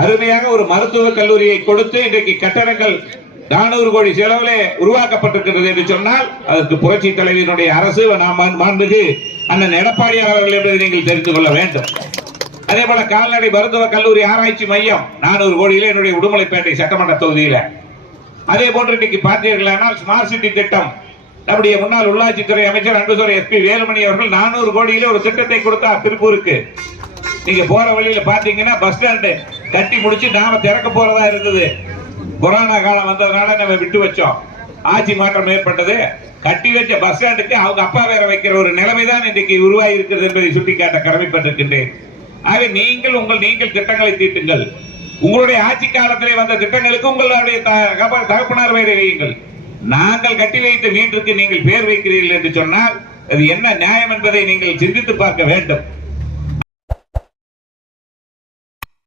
அருமையாக ஒரு மருத்துவக் கல்லூரியை கொடுத்து இன்றைக்கு கட்டடங்கள் நானூறு கோடி செலவிலே உருவாக்கப்பட்டிருக்கிறது என்று சொன்னால் அதற்கு புரட்சி தலைவரினுடைய அரசு மாண்புக்கு அண்ணன் எடப்பாடியார் அவர்கள் என்பதை நீங்கள் தெரிந்து கொள்ள வேண்டும். அதே போல கால்நடை மருத்துவ கல்லூரி ஆராய்ச்சி மையம் நானூறு கோடியில என்னுடைய உடுமலைப்பேட்டை சட்டமன்ற தொகுதியில. அதே போன்று இன்னைக்கு பார்த்தீர்களானால் ஸ்மார்ட் சிட்டி திட்டம். நம்முடைய முன்னாள் உள்ளாட்சித்துறை அமைச்சர் அன்புசுரை எஸ் பி வேலுமணி அவர்கள் நானூறு கோடியில ஒரு திட்டத்தை கொடுத்தார் திருப்பூருக்கு. நீங்க போற வழியில பாத்தீங்கன்னா பஸ் ஸ்டாண்டு கட்டி முடிச்சு நாம திறக்க போறதா இருந்தது. கொரோனா காலம் வந்ததுனால நம்ம விட்டு வச்சோம். ஆட்சி மாற்றம் ஏற்பட்டது. கட்டி வச்ச பஸ் ஸ்டாண்டுக்கு அவங்க அப்பா வேற வைக்கிற ஒரு நிலைமைதான் இன்றைக்கு உருவாகி இருக்கிறது என்பதை சுட்டிக்காட்ட கடமைப்பட்டிருக்கின்றேன். ஆக நீங்கள் உங்கள் நீங்கள் திட்டங்களை தீட்டுங்கள். உங்களுடைய ஆட்சி காலத்திலே வந்த திட்டங்களுக்கு உங்களுடைய தகப்பனார் பெயரை வையுங்கள். நாங்கள் கட்டி வைத்த வீட்டிற்கு நீங்கள் பேர் வைக்கிறீர்கள் என்று சொன்னால் அது என்ன நியாயம் என்பதை நீங்கள் சிந்தித்து பார்க்க வேண்டும்.